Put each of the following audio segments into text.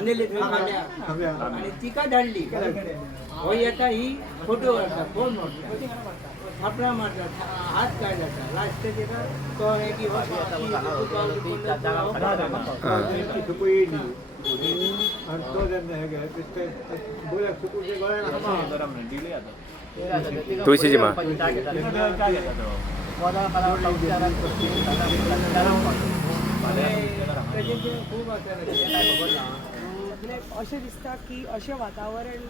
बांधलेली आणि ती का धाडली हो येता ही फोटो काढता फोन मारता आपला मारता हात काय जाता लास्ट ते का तो आहे की तुळशीची मा अशें दिसता की अशें वातावरण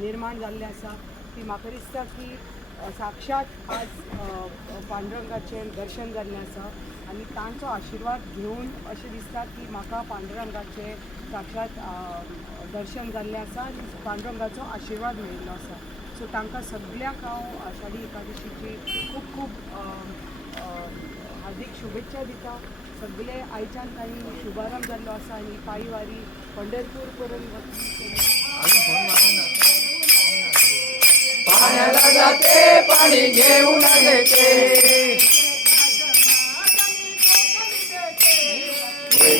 निर्माण जाल्लें आसा की म्हाका दिसता की साक्षात आज पांडुरंगाचें दर्शन जाल्लें आसा आनी तांचो आशिर्वाद घेवन अशें दिसता की म्हाका पांडुरंगाचें साक्षात दर्शन जाल्लें आसा आनी पांडुरंगाचो आशिर्वाद मेळिल्लो आसा सो तांकां सगळ्यांक हांव आषाढी एकादशीची खूब खूब हार्दिक शुभेच्छा दिता सगळे आयच्यान तांणी शुभारंभ जाल्लो आसा आनी पायी वारी पंढरपूर पर्यंत पाण्याला जाते पाणी घेऊन येते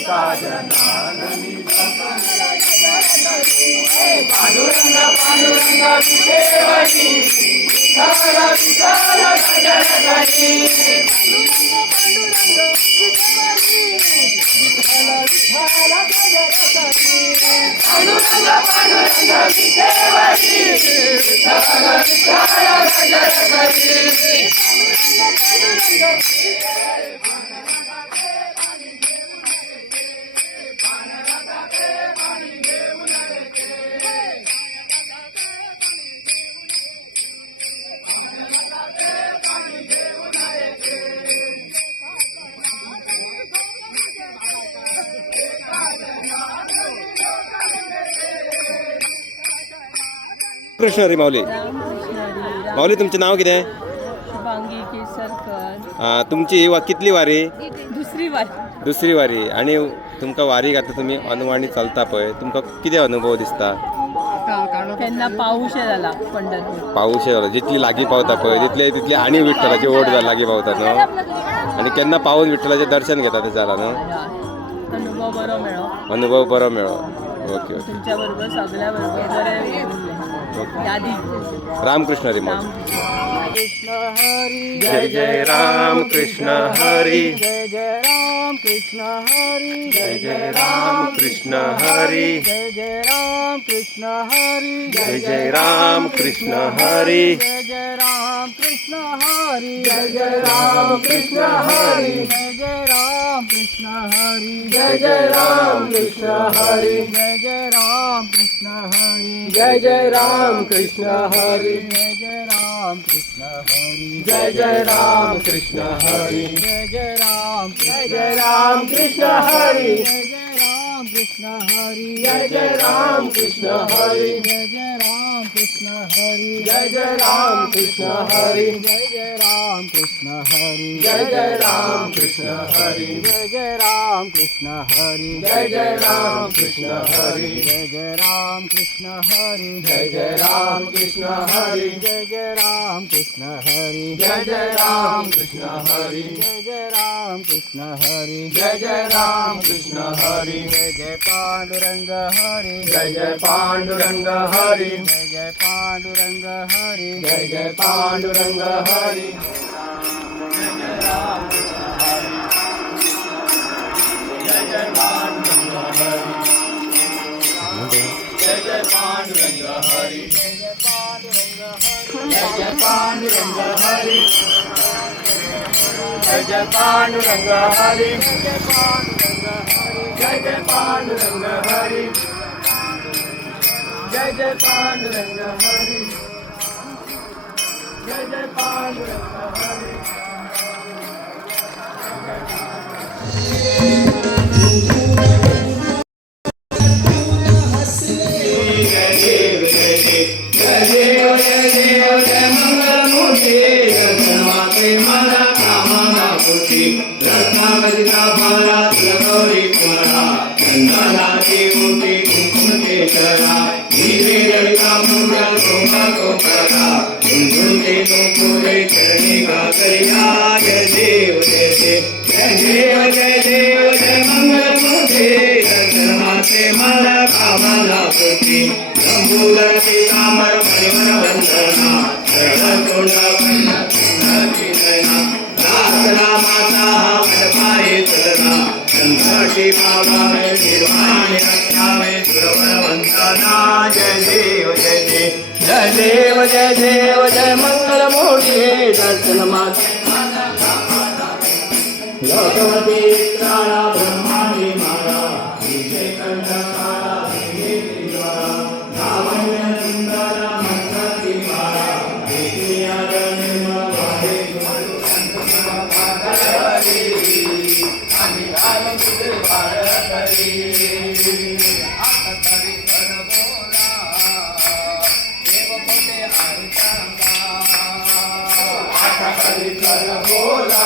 पांडुरंग पांडुरंग विठेवरी विठ्ठल विठ्ठल गजरगणी पांडुरंग पांडुरंग विठेवरी विठ्ठल विठ्ठल गजरगणी कृष्ण हरी माऊली माऊली तुमचं नाव कितें शुभांगी केसरकर तुमची ही कितली वारी दुसरी वारी दुसरी वारी आणि तुमकां वारीक आतां तुमी अनुवाणी चलता पळय तुमकां कितें अनुभव दिसता तेन्ना पावशे जाला पंढरपूर पावशे जाला जितली लागीं पावता पळय तितली आनी विठ्ठलाची ओढ लागीं पावता न्हू आनी केन्ना पावून विठ्ठलाचें दर्शन घेता तें जाला न्हू अनुभव बरो मेळो अनुभव बरो मेळो ओके ओके तुमच्या बरोबर सगळ्या बरोबर बरें उरलें यादी रामकृष्ण हरी माऊली कृष्ण हरी जय जय राम कृष्ण हरी जय जय राम कृष्ण हरी जय जय राम कृष्ण हरी जय जय राम कृष्ण हरी जय जय राम कृष्ण हरी जय जय राम कृष्ण हरी जय जय राम कृष्ण हरी जय जय राम कृष्ण हरी जय जय राम कृष्ण हरी जय जय राम कृष्ण हरी जय जय राम कृष्ण हरी जय जय राम कृष्ण हरी जय जय राम कृष्ण हरी जय जय राम जय जय राम कृष्ण हरी जय जय राम कृष्ण हरी जय जय राम कृष्ण हरी जय जय राम कृष्ण हरी जय जय राम कृष्ण हरी जय जय राम कृष्ण हरी जय जय राम कृष्ण हरी जय जय राम कृष्ण हरी जय जय राम कृष्ण हरी जय जय राम कृष्ण हरी जय जय राम कृष्ण हरी जय जय राम कृष्ण हरी जय जय राम कृष्ण हरी जय जय राम कृष्ण हरी जय जय राम कृष्ण हरी जय जय पांडुरंग हरी जय जय पांडुरंग हरी जय जय पांडुरंग हरी जय जय पांडुरंग हरी जय जय पांडुरंग हरी जय जय पांडुरंग हरी जय जय पांडुरंग हरी जय जय पांडुरंग हरी जय जय पांडुरंग हरी जय जय पांडुरंग हरी जय देव जय मंगल मूर्ति करते मन कामना पूर्ती जंबूधर पीतांबर परिमल वंदना शरण तोंड नयना दासरा माता वडपाये तुलना संकटी पावावे निर्वाणी रक्षावे सुरवर वंदना जय देव जय देव जय देव जय देव जय मंगल मूर्ती दर्शन माता भगवती वित्राळा ब्रह्मांडी मारा विजय कंठकारा विजय द्वारा लावण्य सुंदर मंत्रती मारा विजयाद निर्मळ वाहे आम्ही गाव तुझे वार करी आता तरी कर बोला देव कोटे आरता आता तरी कर बोला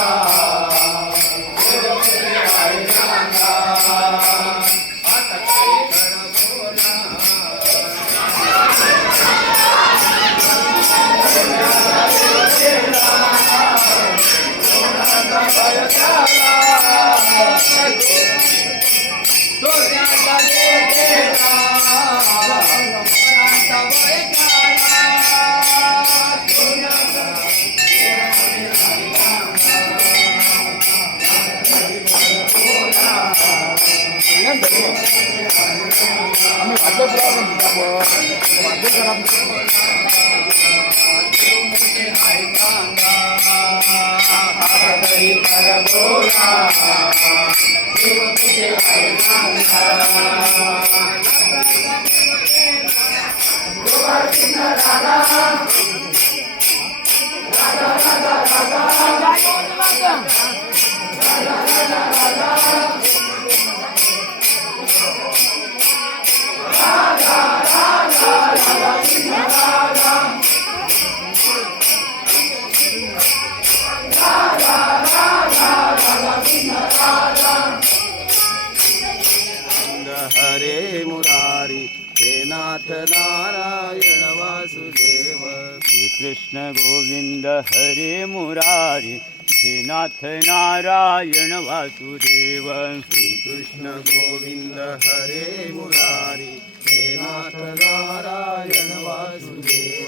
हरे मुरारी हे नाथ नारायण वासुदेव श्री कृष्ण गोविंद हरे मुरारी हे नाथ नारायण वासुदेव श्री कृष्ण गोविंद हरे मुरारी हे नाथ नारायण वासुदेव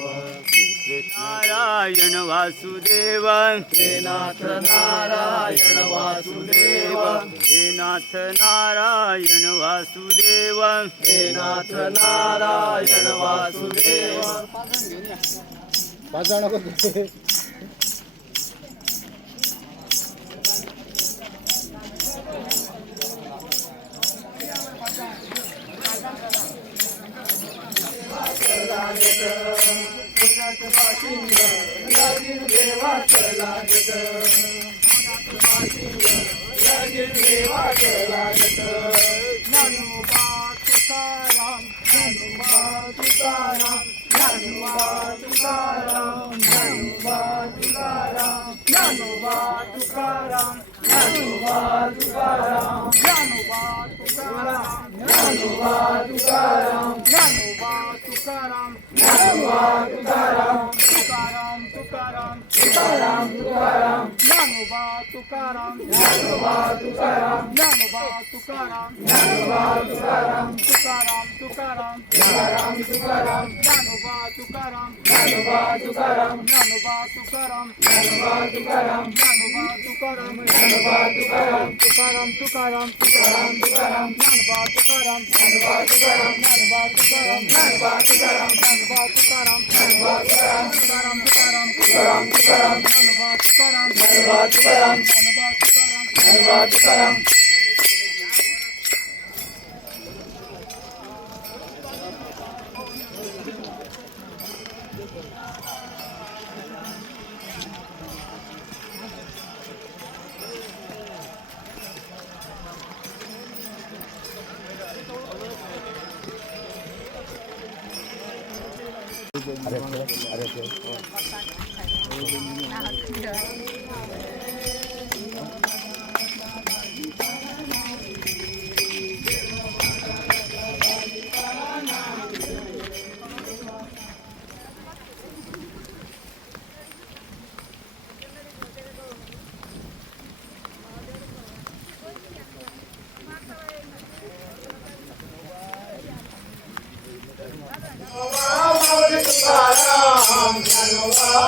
नारायण वासुदेव हे नाथ नारायण वासुदेव हे नाथ नारायण वासुदेव हे नाथ नारायण वासुदेव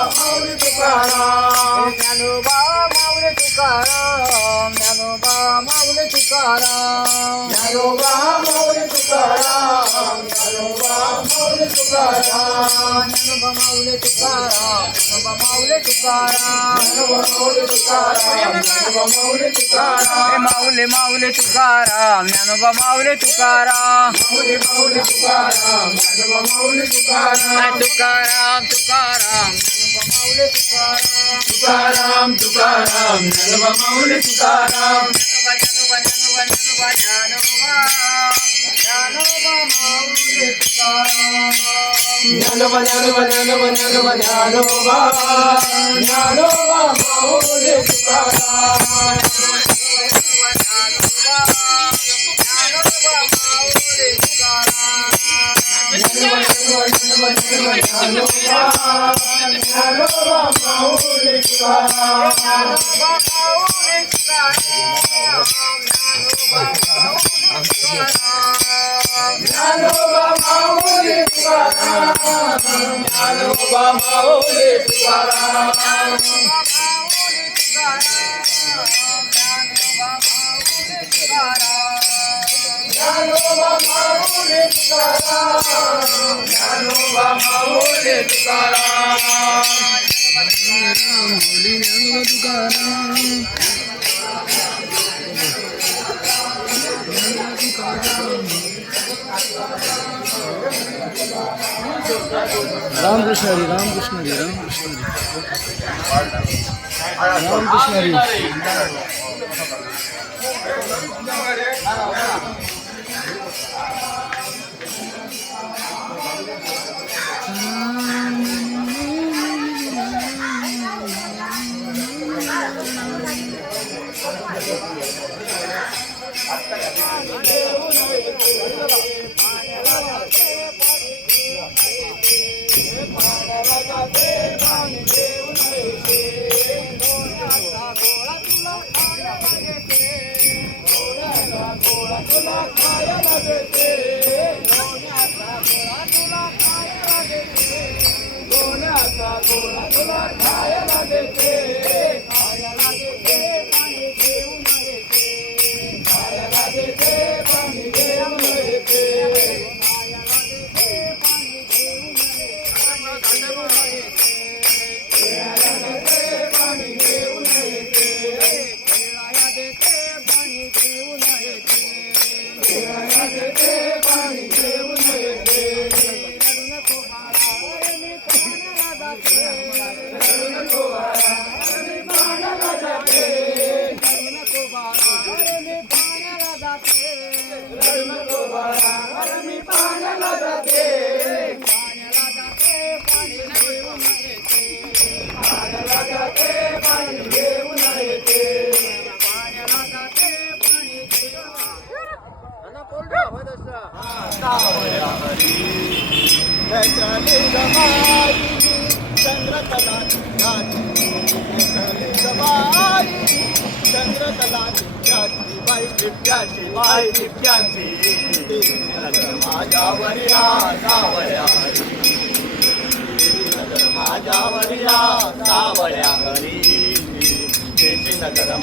माऊली तुकाराम ज्ञानोबा माऊली तुकाराम ज्ञानोबा माऊली तुकाराम ज्ञानोबा माऊली तुकाराम ज्ञानोबा माऊली तुकाराम ज्ञानोबा माऊली तुकाराम ज्ञानोबा माऊली तुकाराम ज्ञानोबा माऊली तुकाराम ज्ञानोबा माऊली तुकाराम माऊली माऊली तुकाराम ज्ञानोबा माऊली तुकाराम माऊली माऊली तुकाराम ज्ञानोबा माऊली तुकाराम तुकाराम तुकाराम ज्ञानोबा माऊली तुकाराम तुकाराम तुकाराम ज्ञानोबा माऊली तुकाराम ज्ञानोबा ज्ञानोबा ज्ञानोबा ज्ञानोबा माऊली तुकाराम ज्ञानोबा ज्ञानोबा ज्ञानोबा ज्ञानोबा ज्ञानोबा ज्ञानोबा माऊली तुकाराम ज्ञानोबा माऊली तुकाराम ज्ञानोबा माऊली तुकाराम ज्ञानोबा माऊली तुकाराम ज्ञानोबा माऊली तुकाराम रामकृष्ण हरी रामकृष्ण हरी रामकृष्ण हरी रामकृष्ण हरी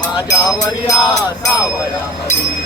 माझ्यावरिया सावळ्या हरी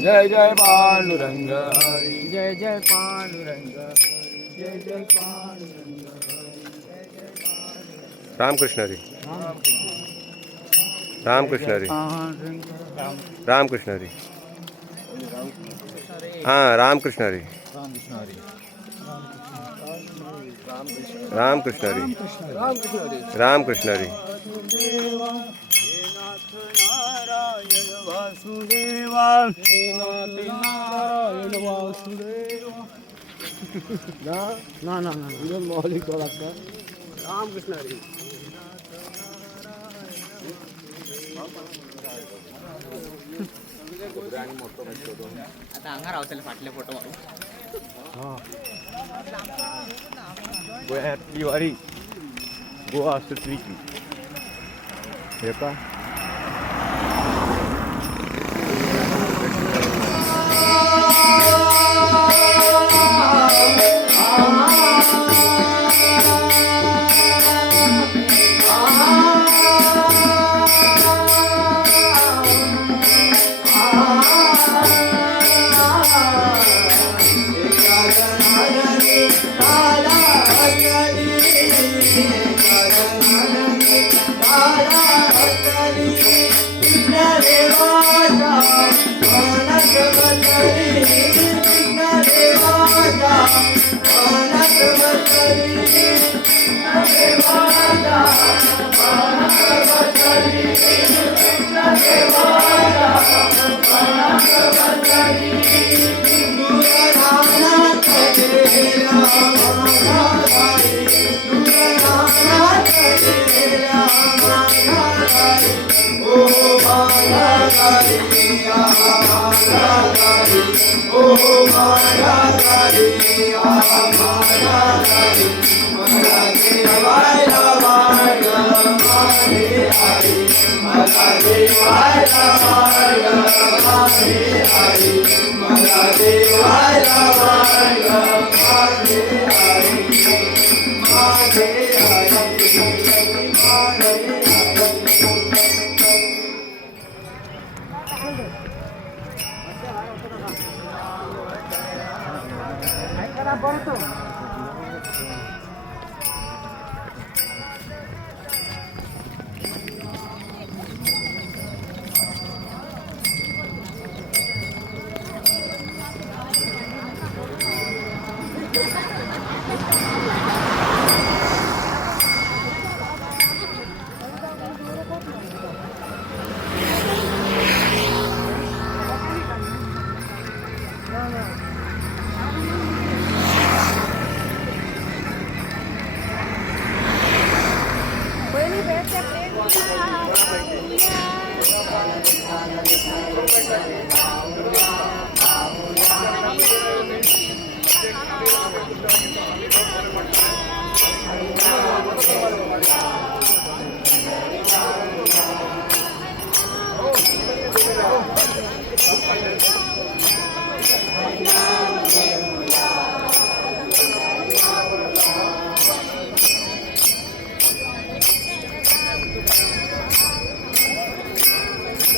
जय जय पांडुरंग हरी जय जय पांडुरंग जय जय पांडुरंग रामकृष्ण हरी रामकृष्ण हरी रामकृष्ण हरी हाँ रामकृष्ण हरी रामकृष्ण हरी रामकृष्ण हरी नारायण वासुदेवा नारायण वासुदेवा ना इधर मौलिक को लगता है रामकृष्ण हरी आता अंगार आवतले फाटले फोटो मारू गोव्यातली वारी गोवा सुटलीची हे का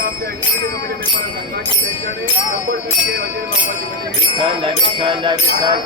आमच्या ऍक्टिव्हिटी वगैरे पेपर विठ्ठल विठ्ठल विठ्ठल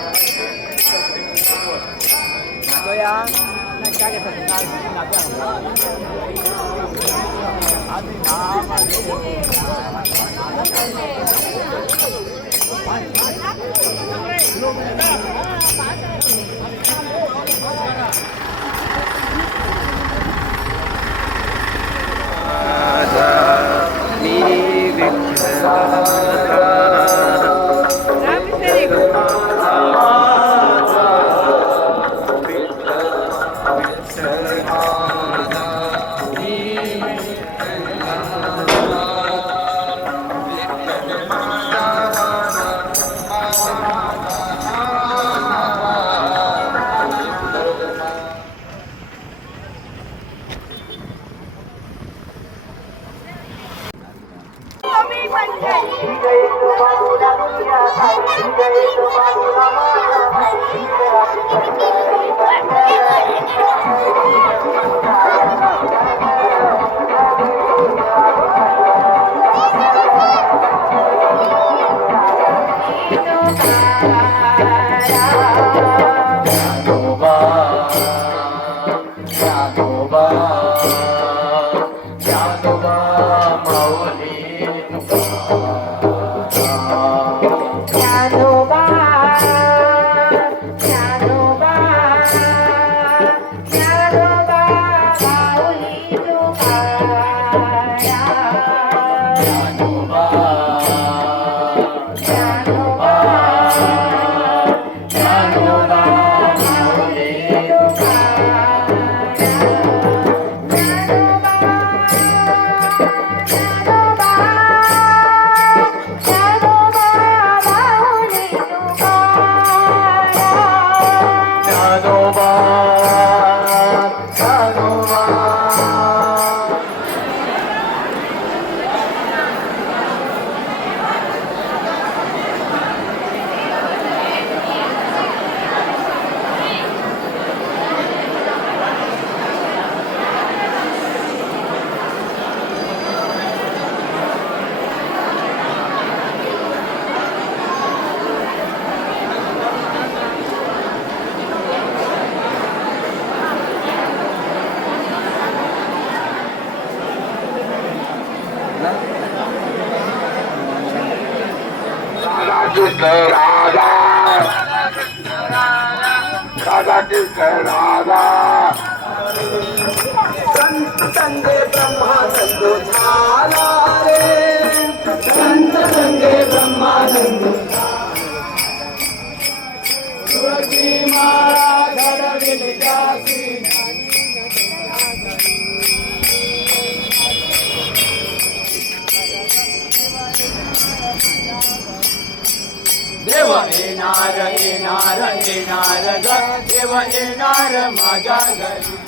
देव येणार येणार येणार ग देव येणार माझ्या घरी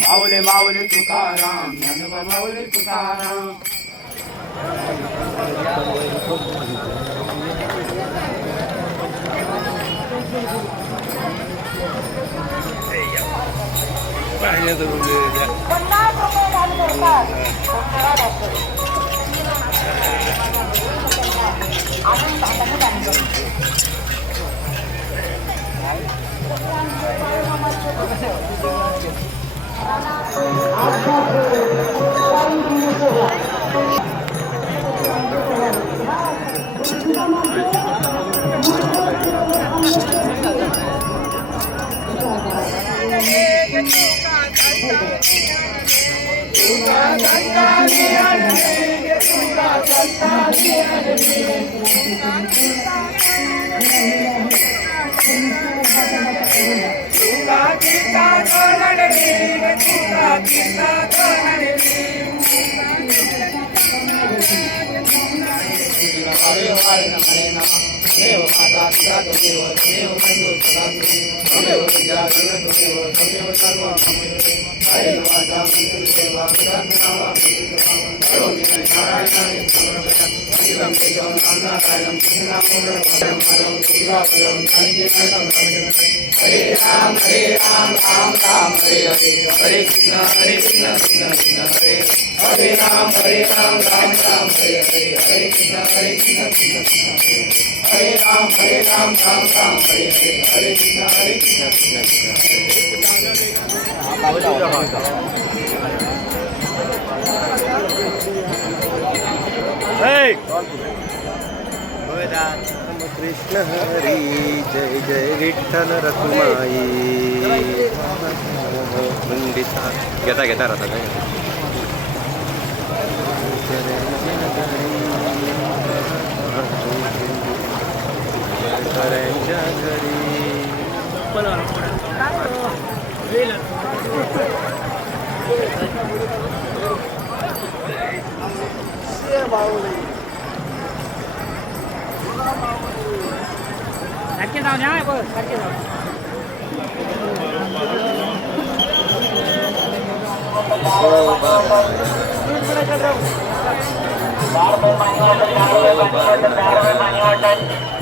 माऊली माऊली तुकाराम ज्ञानोबा माऊली तुकाराम हरे कृष्ण हरी जय जय विठ्ठल रखुमाई मंडिता घेता घेता राहता काय सारखे जाऊ द्या बस सारखे जाऊ घरी